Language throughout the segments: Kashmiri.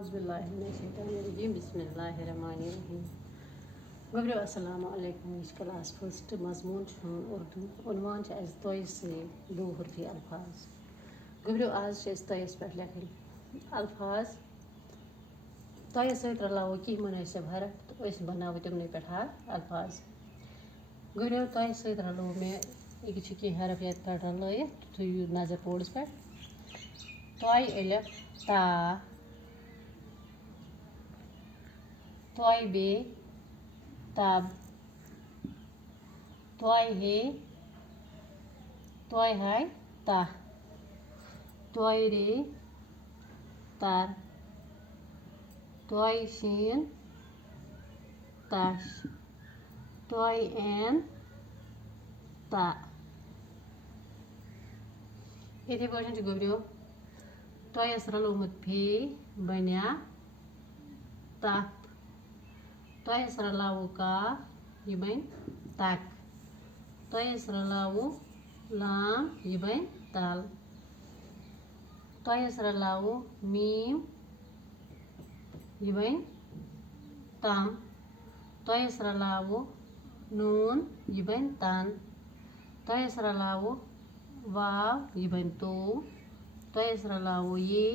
औज़ुबिल्लाहिमिनश्शैतानिर्रजीम बिस्मिल्लाहिर्रहमानिर्रहीम। गोब्रियो अस्सलाम वालेकुम। यह क्लास फर्स्ट मजमून उर्दू उन्वान तोय से लूहुर्फी अल्फाज। गोब्रियो आज तोयस पे लेखन अल्फाज तोय सत रलावो कि मुनासिब हरफ तो बनावो तमने पे अल्फाज। गोब्रियो तोय सत रलो मे यह हरफ ये पे रलयित थो नजर बोर्डस पे। तोय अलिफ ता, तोय बे तब, तोय हे तोय हाय ता, तोय रे तर, तोय शीन तश, तोय एन ता। इथे पे गोब्रियो तोयस रलोमुत फे बन्या तक, तोयस रलावो का यह बन तक, तोयस रलावो लाम यह बन तल, तोयस रलावो मीम यह बन तम, तोयस रलावो नून यह बन तन, तोयस रलावो वाव यह बन तो, तोयस रलावो ये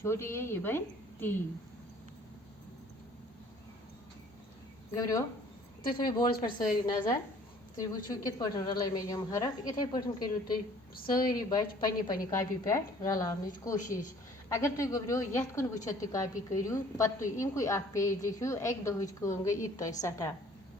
छोटी यह बन ती। गोब्रियो तुम थो बोर्डस पे सारी नजर तुम वो कित पे रल मे यम हरफ। इथे पे करो तुम सारी बच पन्नी कापी पे रलावन कोशिश। अगर तुम गोब्रियो ये कुन वो कापी करू पे तुम इनकु पेज लिखू एक दह गई इत सठा।